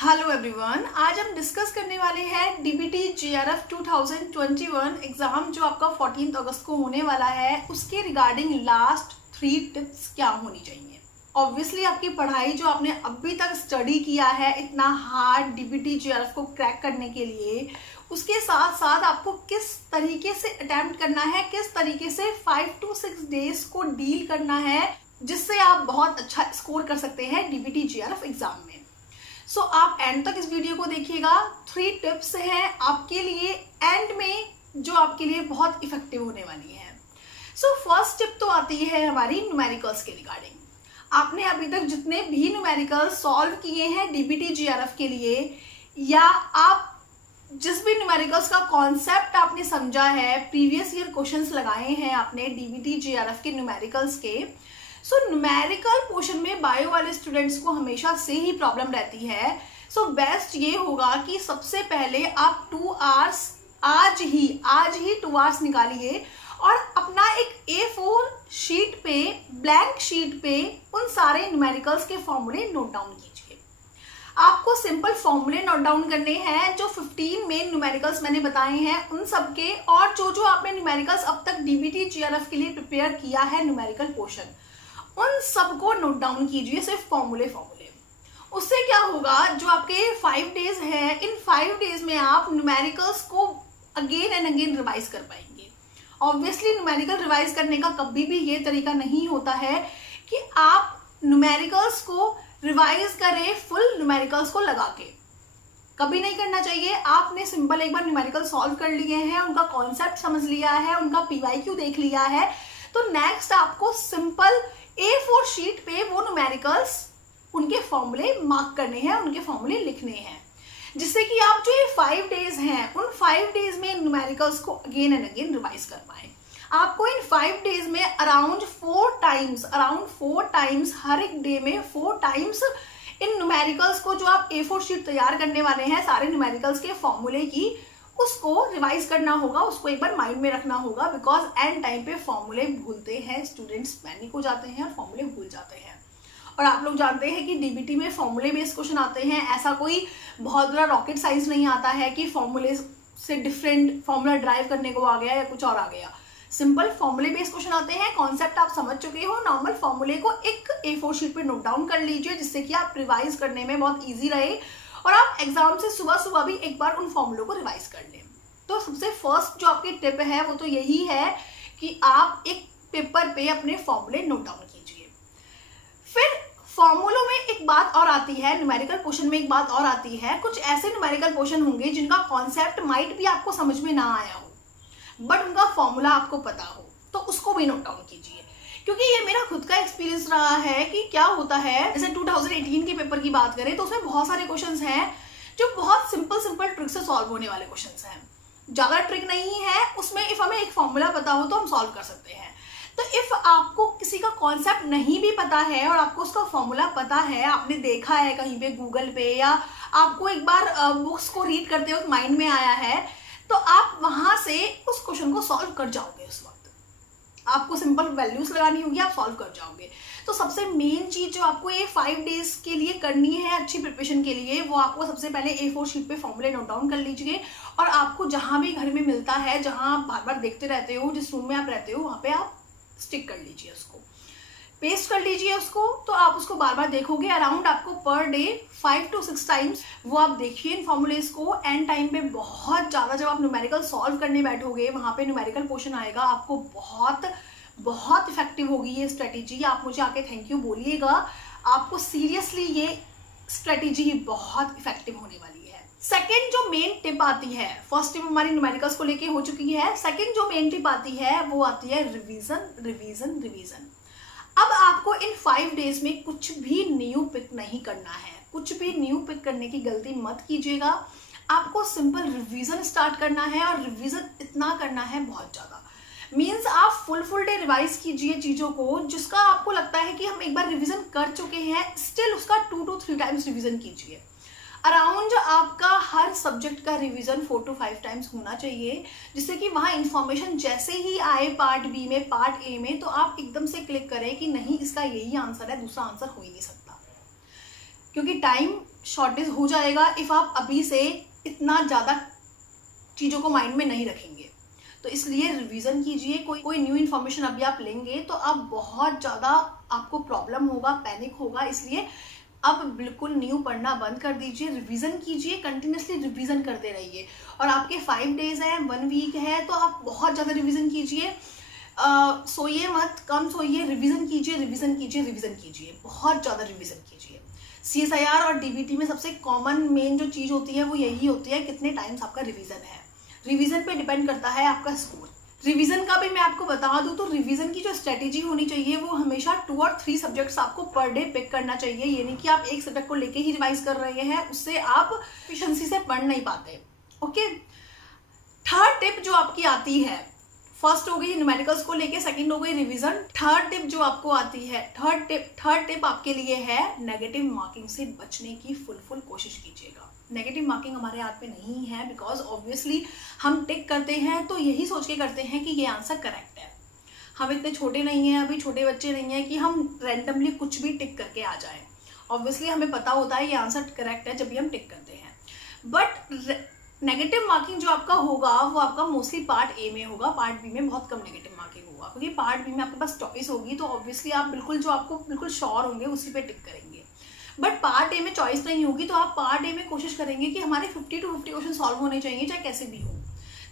Hello everyone, आज हम discuss करने वाले हैं डीबीटी जेआरएफ 2021 एग्जाम जो आपका 14 अगस्त को होने वाला है, उसके रिगार्डिंग लास्ट 3 टिप्स क्या होनी चाहिए। ऑब्वियसली आपकी पढ़ाई जो आपने अभी तक स्टडी किया है इतना हार्ड डीबीटी जेआरएफ को क्रैक करने के लिए, उसके साथ साथ आपको किस तरीके से अटेम्प्ट करना है, किस तरीके से 5 to 6 डेज को डील करना है जिससे आप बहुत अच्छा स्कोर कर सकते हैं डीबीटी जेआरएफ एग्जाम में। सो आप एंड तक इस वीडियो को देखिएगा। 3 टिप्स हैं आपके लिए एंड में जो आपके लिए बहुत इफेक्टिव होने वाली है। सो फर्स्ट टिप तो आती है हमारी न्यूमेरिकल्स के रिगार्डिंग। आपने अभी तक जितने भी न्यूमेरिकल्स सॉल्व किए हैं डीबीटी जेआरएफ के लिए, या आप जिस भी न्यूमेरिकल्स का कॉन्सेप्ट आपने समझा है, प्रीवियस ईयर क्वेश्चंस लगाए हैं आपने डीबीटी जेआरएफ के न्यूमेरिकल्स के, सो न्यूमेरिकल पोर्शन में बायो वाले स्टूडेंट्स को हमेशा से ही प्रॉब्लम रहती है। सो बेस्ट ये होगा कि सबसे पहले आप 2 आवर्स आज ही 2 आवर्स निकालिए और अपना एक A4 शीट पे, ब्लैंक शीट पे उन सारे न्यूमेरिकल्स के फॉर्मूले नोट डाउन कीजिए। आपको सिंपल फॉर्मूले नोट डाउन करने हैं जो 15 मेन न्यूमेरिकल्स मैंने बताए हैं उन सब के, और जो आपने न्यूमेरिकल्स अब तक डीबीटी जेआरएफ के लिए प्रिपेयर किया है न्यूमेरिकल पोर्शन, उन सबको नोट डाउन कीजिए, सिर्फ फॉर्मूले। उससे क्या होगा, जो आपके 5 डेज है, इन 5 डेज में आप न्यूमेरिकल्स को अगेन एंड अगेन रिवाइज कर पाएंगे। ऑब्वियसली न्यूमेरिकल रिवाइज करने का कभी भी ये तरीका नहीं होता है कि आप न्यूमेरिकल्स को रिवाइज करें फुल न्यूमेरिकल्स को लगा के, कभी नहीं करना चाहिए। आपने सिंपल एक बार न्यूमेरिकल सॉल्व कर लिए हैं, उनका कॉन्सेप्ट समझ लिया है, उनका पीवाईक्यू देख लिया है, तो नेक्स्ट आपको सिंपल A4 शीट पे वो न्यूमेरिकल्स उनके फॉर्मूले मार्क करने हैं, उनके फॉर्मूले लिखने हैं, जिससे कि आप जो ये 5 डेज हैं उन 5 डेज में न्यूमेरिकल्स को अगेन एंड अगेन रिवाइज कर पाए। आपको इन 5 डेज में अराउंड 4 टाइम्स हर एक डे में 4 टाइम्स इन न्यूमेरिकल्स को, जो आप A4 शीट तैयार करने वाले हैं सारे न्यूमेरिकल्स के फॉर्मूले की, उसको रिवाइज करना होगा, उसको एक बार माइंड में रखना होगा। बिकॉज एंड टाइम पे फॉर्मूले भूलते हैं स्टूडेंट्स, पैनिक हो जाते हैं और फॉर्मूले भूल जाते हैं। और आप लोग जानते हैं कि डीबीटी में फॉर्मूले बेस्ड क्वेश्चन आते हैं, ऐसा कोई बहुत बड़ा रॉकेट साइंस नहीं आता है कि फॉर्मूले से डिफरेंट फॉर्मूला ड्राइव करने को आ गया या कुछ और आ गया। सिंपल फॉर्मूले बेस्ड क्वेश्चन आते हैं, कॉन्सेप्ट आप समझ चुके हो, नॉर्मल फॉर्मूले को एक A4 शीट पे नोट डाउन कर लीजिए, जिससे कि आप रिवाइज करने में बहुत ईजी रहे और आप एग्जाम से सुबह भी एक बार उन फॉर्मूलों को रिवाइज कर लें। तो सबसे फर्स्ट जो आपकी टिप है वो तो यही है कि आप एक पेपर पे अपने फॉर्मूले नोट डाउन कीजिए। फिर फॉर्मूलों में एक बात और आती है, न्यूमेरिकल पोर्शन में एक बात और आती है, कुछ ऐसे न्यूमेरिकल पोर्शन होंगे जिनका कॉन्सेप्ट माइट भी आपको समझ में ना आया हो, बट उनका फॉर्मूला आपको पता हो, तो उसको भी नोट डाउन कीजिए। क्योंकि ये मेरा खुद का एक्सपीरियंस रहा है कि क्या होता है, जैसे 2018 के पेपर की बात करें तो उसमें बहुत सारे क्वेश्चंस हैं जो बहुत सिंपल ट्रिक से सॉल्व होने वाले क्वेश्चंस हैं, ज्यादा ट्रिक नहीं है उसमें। इफ हमें एक फॉर्मूला पता हो तो हम सॉल्व कर सकते हैं। तो इफ आपको किसी का कॉन्सेप्ट नहीं भी पता है और आपको उसका फॉर्मूला पता है, आपने देखा है कहीं पे गूगल पे, या आपको एक बार बुक्स को रीड करते वक्त माइंड में आया है, तो आप वहां से उस क्वेश्चन को सॉल्व कर जाओगे। उस वक्त आपको सिंपल वैल्यूज लगानी होगी, आप सॉल्व कर जाओगे। तो सबसे मेन चीज जो आपको ये 5 डेज के लिए करनी है अच्छी प्रिपरेशन के लिए, वो आपको सबसे पहले A4 शीट पे फॉर्मूले नोट डाउन कर लीजिए, और आपको जहां भी घर में मिलता है, जहां आप बार बार देखते रहते हो, जिस रूम में आप रहते हो, वहां पे आप स्टिक कर लीजिए, उसको पेस्ट कर लीजिए उसको, तो आप उसको बार बार देखोगे। अराउंड आपको पर डे 5 to 6 टाइम्स वो आप देखिए इन फॉर्मूलेस को। एंड टाइम पे बहुत ज्यादा जब आप न्यूमेरिकल सॉल्व करने बैठोगे, वहां पे न्यूमेरिकल पोर्शन आएगा, आपको बहुत इफेक्टिव होगी ये स्ट्रेटेजी। आप मुझे आके थैंक यू बोलिएगा, आपको सीरियसली ये स्ट्रेटेजी बहुत इफेक्टिव होने वाली है। सेकेंड जो मेन टिप आती है, फर्स्ट टिप हमारी न्यूमेरिकल्स को लेके हो चुकी है, सेकेंड जो मेन टिप आती है वो आती है रिवीजन। अब आपको इन 5 डेज में कुछ भी न्यू पिक नहीं करना है, कुछ भी न्यू पिक करने की गलती मत कीजिएगा। आपको सिंपल रिवीजन स्टार्ट करना है, और रिवीजन इतना करना है बहुत ज्यादा, मीन्स आप फुल डे रिवाइज कीजिए चीजों को जिसका आपको लगता है कि हम एक बार रिवीजन कर चुके हैं, स्टिल उसका 2 to 3 टाइम्स रिवीजन कीजिए। अराउंड आपका हर सब्जेक्ट का रिवीजन 4 to 5 टाइम्स होना चाहिए, जिससे कि वहां इंफॉर्मेशन जैसे ही आए पार्ट बी में, पार्ट ए में, तो आप एकदम से क्लिक करें कि नहीं इसका यही आंसर है, दूसरा आंसर हो ही नहीं सकता। क्योंकि टाइम शॉर्टेज हो जाएगा इफ आप अभी से इतना ज़्यादा चीज़ों को माइंड में नहीं रखेंगे। तो इसलिए रिवीजन कीजिए। कोई न्यू इन्फॉर्मेशन अभी आप लेंगे तो आप बहुत ज़्यादा आपको प्रॉब्लम होगा, पैनिक होगा। इसलिए अब बिल्कुल न्यू पढ़ना बंद कर दीजिए, रिवीजन कीजिए, कंटिन्यूसली रिवीजन करते रहिए। और आपके 5 डेज हैं, 1 वीक है, तो आप बहुत ज़्यादा रिवीजन कीजिए। सोइए मत, कम सोइए, रिवीजन कीजिए, रिवीजन कीजिए, रिवीजन कीजिए, बहुत ज़्यादा रिवीजन कीजिए। CSIR और DBT में सबसे कॉमन मेन जो चीज़ होती है वो यही होती है, कितने टाइम्स आपका रिवीजन है। रिवीजन पे डिपेंड करता है आपका स्कोर। रिवीजन का भी मैं आपको बता दूं तो रिवीजन की जो स्ट्रेटेजी होनी चाहिए वो हमेशा 2 और 3 सब्जेक्ट्स आपको पर डे पिक करना चाहिए। ये नहीं कि आप एक सब्जेक्ट को लेके ही रिवाइज कर रहे हैं, उससे आप एफिशिएंसी से पढ़ नहीं पाते। ओके, थर्ड टिप जो आपकी आती है, फर्स्ट हो गई न्यूमेरिकल्स को लेके, सेकंड हो गई रिवीजन। थर्ड टिप जो आपको आती है, थर्ड टिप आपके लिए है नेगेटिव मार्किंग से बचने की फुल कोशिश कीजिएगा। नेगेटिव मार्किंग हमारे हाथ में नहीं है, बिकॉज ऑब्वियसली हम टिक करते हैं तो यही सोच के करते हैं कि ये आंसर करेक्ट है। हम इतने छोटे नहीं हैं, अभी छोटे बच्चे नहीं हैं कि हम रैंडमली कुछ भी टिक करके आ जाएं। ऑब्वियसली हमें पता होता है ये आंसर करेक्ट है जब भी हम टिक करते हैं। बट नेगेटिव मार्किंग जो आपका होगा वो आपका मोस्टली पार्ट ए में होगा, पार्ट बी में बहुत कम नेगेटिव मार्किंग होगा। क्योंकि पार्ट बी में आपके पास चॉइस होगी तो ऑब्वियसली आप बिल्कुल जो आपको बिल्कुल श्योर होंगे उसी पे टिक करेंगे। बट पार्ट ए में चॉइस नहीं होगी तो आप पार्ट ए में कोशिश करेंगे कि हमारे 50 to 50 क्वेश्चन सॉल्व होने चाहिए, चाहे कैसे भी हो।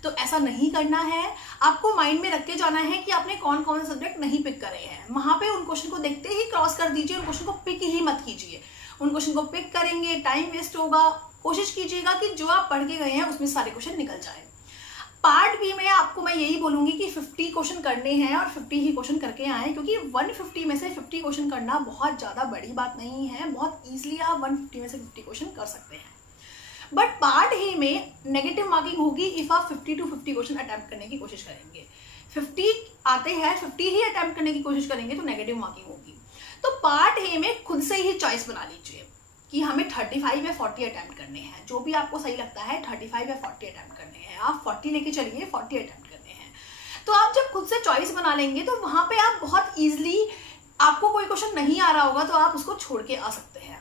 तो ऐसा नहीं करना है, आपको माइंड में रख के जाना है कि आपने कौन कौन से सब्जेक्ट नहीं पिक करे हैं। वहां पे उन क्वेश्चन को देखते ही क्रॉस कर दीजिए, उन क्वेश्चन को पिक ही मत कीजिए। उन क्वेश्चन को पिक करेंगे, टाइम वेस्ट होगा। कोशिश कीजिएगा कि जो आप पढ़ के गए हैं उसमें सारे क्वेश्चन निकल जाए। पार्ट बी में आपको मैं यही बोलूंगी कि 50 क्वेश्चन करने हैं और 50 ही क्वेश्चन करके आए, क्योंकि 150 में से 50 क्वेश्चन करना बहुत ज़्यादा बड़ी बात नहीं है। बहुत ईजिली आप 150 में से 50 क्वेश्चन कर सकते हैं। बट पार्ट ए में नेगेटिव मार्किंग होगी इफ आप 50 to 50 क्वेश्चन अटेम्प्ट करने की कोशिश करेंगे। 50 आते हैं, 50 ही अटेम्प्ट करने की कोशिश करेंगे तो नेगेटिव मार्किंग होगी। तो पार्ट ए में खुद से ही चॉइस बना लीजिए कि हमें 35 या 40 अटेम्प्ट करने हैं। जो भी आपको सही लगता है 35 या 40 अटेम्प्ट करने हैं, आप 40 लेके चलिए, 40 अटेम्प्ट करने हैं। तो आप जब खुद से चॉइस बना लेंगे तो वहां पे आप बहुत ईजिली, आपको कोई क्वेश्चन नहीं आ रहा होगा तो आप उसको छोड़ के आ सकते हैं।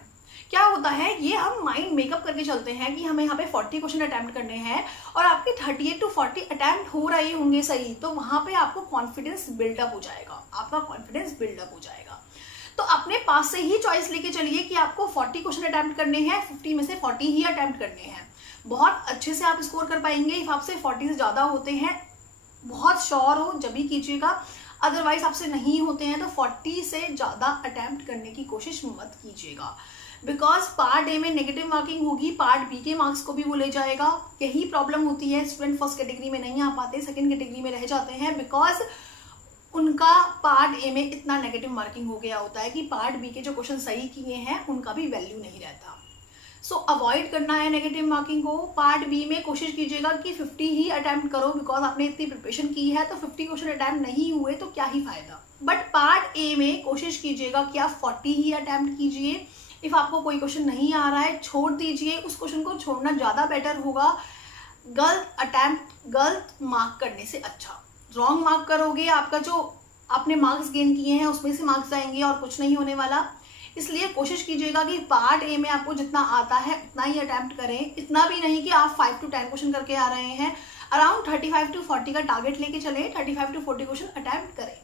क्या होता है, ये हम माइंड मेकअप करके चलते हैं कि हमें यहाँ पे 40 क्वेश्चन अटेम्प्ट करने हैं और आपके 38 to 40 अटेम्प्ट हो रहे होंगे सही, तो वहां पे आपको कॉन्फिडेंस बिल्डअप हो जाएगा, आपका कॉन्फिडेंस बिल्डअप हो जाएगा। तो अपने पास से ही चॉइस लेके चलिए कि आपको 40 क्वेश्चन अटेम्प्ट करने हैं, 50 में से 40 ही अटेम्प्ट करने हैं। बहुत अच्छे से आप स्कोर कर पाएंगे। इफ आपसे 40 से ज्यादा होते हैं, बहुत श्योर हो जब भी कीजिएगा, अदरवाइज आपसे नहीं होते हैं तो 40 से ज्यादा अटेम्प्ट करने की कोशिश मत कीजिएगा। बिकॉज पार्ट ए में नेगेटिव मार्किंग होगी, पार्ट बी के मार्क्स को भी वो ले जाएगा। यही प्रॉब्लम होती है, स्टूडेंट फर्स्ट कैटेगरी में नहीं आ पाते, सेकेंड कैटेगरी में रह जाते हैं, बिकॉज उनका पार्ट ए में इतना नेगेटिव मार्किंग हो गया होता है कि पार्ट बी के जो क्वेश्चन सही किए हैं उनका भी वैल्यू नहीं रहता। सो अवॉइड करना है नेगेटिव मार्किंग को। पार्ट बी में कोशिश कीजिएगा कि 50 ही अटेम्प्ट करो, बिकॉज आपने इतनी प्रिपरेशन की है तो 50 क्वेश्चन अटेम्प्ट नहीं हुए तो क्या ही फायदा। बट पार्ट ए में कोशिश कीजिएगा कि आप 40 ही अटेम्प्ट कीजिए। इफ आपको कोई क्वेश्चन नहीं आ रहा है छोड़ दीजिए, उस क्वेश्चन को छोड़ना ज्यादा बेटर होगा गलत अटेम्प्ट, गलत मार्क करने से अच्छा। रॉन्ग मार्क करोगे, आपका जो आपने मार्क्स गेन किए हैं उसमें से मार्क्स जाएंगे और कुछ नहीं होने वाला। इसलिए कोशिश कीजिएगा कि पार्ट ए में आपको जितना आता है उतना ही अटेम्प्ट करें। इतना भी नहीं कि आप 5 to 10 क्वेश्चन करके आ रहे हैं, अराउंड 35 to 40 का टारगेट लेके चले, 35 to 40 क्वेश्चन अटेम्प्ट करें।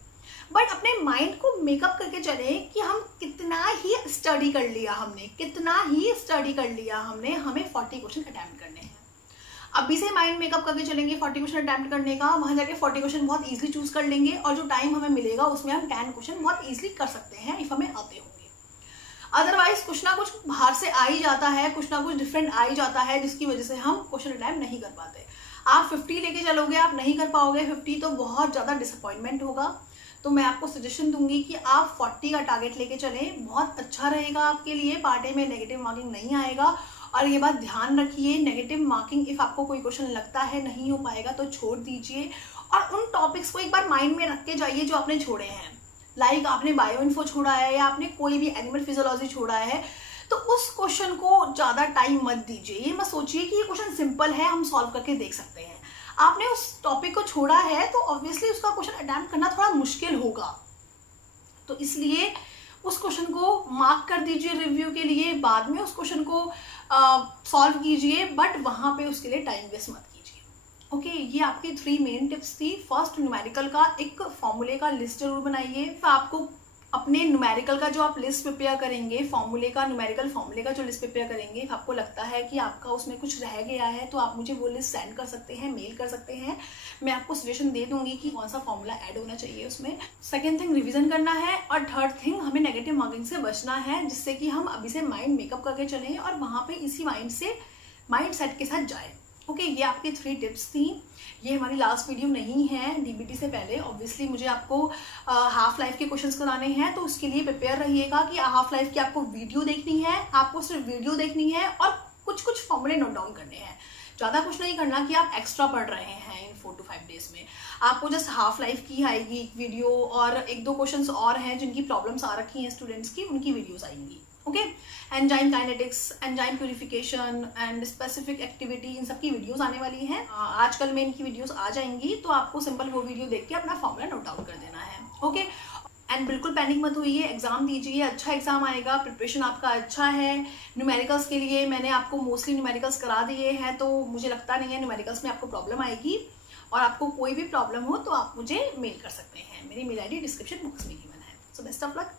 बट अपने माइंड को मेकअप करके चले कि हम कितना ही स्टडी कर लिया हमने, कितना ही स्टडी कर लिया हमने, हमें 40 क्वेश्चन अटेम्प्ट करने हैं। अभी से माइंड मेकअप करके चलेंगे 40 क्वेश्चन अटेम्प्ट करने का, वहां जाके 40 क्वेश्चन बहुत इजीली चूज कर लेंगे और जो टाइम हमें मिलेगा उसमें हम 10 क्वेश्चन बहुत इजीली कर सकते हैं इफ हमें आते होंगे। अदरवाइज कुछ ना कुछ बाहर से आ ही जाता है, कुछ ना कुछ डिफरेंट आ ही जाता है, जिसकी वजह से हम क्वेश्चन अटेम्प्ट नहीं कर पाते। आप 50 लेके चलोगे, आप नहीं कर पाओगे 50 तो बहुत ज्यादा डिसअपॉइंटमेंट होगा। तो मैं आपको सजेशन दूंगी कि आप 40 का टारगेट लेके चलें, बहुत अच्छा रहेगा आपके लिए। पार्ट ए में नेगेटिव मार्किंग नहीं आएगा। और ये बात ध्यान रखिए, नेगेटिव मार्किंग इफ आपको कोई क्वेश्चन लगता है नहीं हो पाएगा तो छोड़ दीजिए और उन टॉपिक्स को एक बार माइंड में रख के जाइए जो आपने छोड़े हैं। लाइक आपने बायो इन्फो छोड़ा है या आपने कोई भी एनिमल फिजियोलॉजी छोड़ा है, तो उस क्वेश्चन को ज्यादा टाइम मत दीजिए। ये मत सोचिए कि ये क्वेश्चन सिंपल है, हम सॉल्व करके देख सकते हैं। आपने उस टॉपिक को छोड़ा है तो ऑब्वियसली उसका क्वेश्चन अटेम्प्ट करना थोड़ा मुश्किल होगा। तो इसलिए उस क्वेश्चन को मार्क कर दीजिए रिव्यू के लिए, बाद में उस क्वेश्चन को सॉल्व कीजिए, बट वहां पे उसके लिए टाइम वेस्ट मत कीजिए। ओके, ये आपकी 3 मेन टिप्स थी। फर्स्ट, न्यूमेरिकल का एक फॉर्मूले का लिस्ट जरूर बनाइए। फिर आपको अपने न्यूमेरिकल का जो आप लिस्ट प्रिपेयर करेंगे, फॉर्मूले का, न्यूमेरिकल फॉर्मूले का जो लिस्ट प्रिपेयर करेंगे, आपको लगता है कि आपका उसमें कुछ रह गया है तो आप मुझे वो लिस्ट सेंड कर सकते हैं, मेल कर सकते हैं। मैं आपको सजेशन दे दूंगी कि कौन सा फॉर्मूला ऐड होना चाहिए उसमें। सेकेंड थिंग, रिविजन करना है। और थर्ड थिंग, हमें नेगेटिव मार्किंग से बचना है, जिससे कि हम अभी से माइंड मेकअप करके चलें और वहां पे इसी माइंड सेट के साथ जाए। ओके, ये आपकी 3 टिप्स थी। ये हमारी लास्ट वीडियो नहीं है डीबीटी से पहले। ऑब्वियसली मुझे आपको हाफ लाइफ के क्वेश्चंस कराने हैं, तो उसके लिए प्रिपेयर रहिएगा कि हाफ लाइफ की आपको वीडियो देखनी है, आपको सिर्फ वीडियो देखनी है और कुछ फॉर्मूले नोट डाउन करने हैं। ज़्यादा कुछ नहीं करना कि आप एक्स्ट्रा पढ़ रहे हैं इन 4 to 5 डेज में। आपको जस्ट हाफ लाइफ की आएगी एक वीडियो, और 1-2 क्वेश्चंस और हैं जिनकी प्रॉब्लम्स आ रखी हैं स्टूडेंट्स की, उनकी वीडियोस आएंगी। Okay, enzyme kinetics, enzyme purification and specific activity, इन सब की वीडियोस आने वाली हैं। आजकल में इनकी वीडियोस आ जाएंगी, तो आपको सिंपल वो वीडियो देख के अपना फॉर्मूला नोट डाउन कर देना है। ओके, एंड बिल्कुल पैनिक मत होइए, एग्जाम दीजिए, अच्छा एग्जाम आएगा, प्रिपरेशन आपका अच्छा है। न्यूमेरिकल्स के लिए मैंने आपको मोस्टली न्यूमेरिकल्स करा दिए हैं, तो मुझे लगता नहीं है न्यूमेरिकल्स में आपको प्रॉब्लम आएगी। और आपको कोई भी प्रॉब्लम हो तो आप मुझे मेल कर सकते हैं, मेरी मेल आईडी डिस्क्रिप्शन बॉक्स में गिवन है। So best of luck.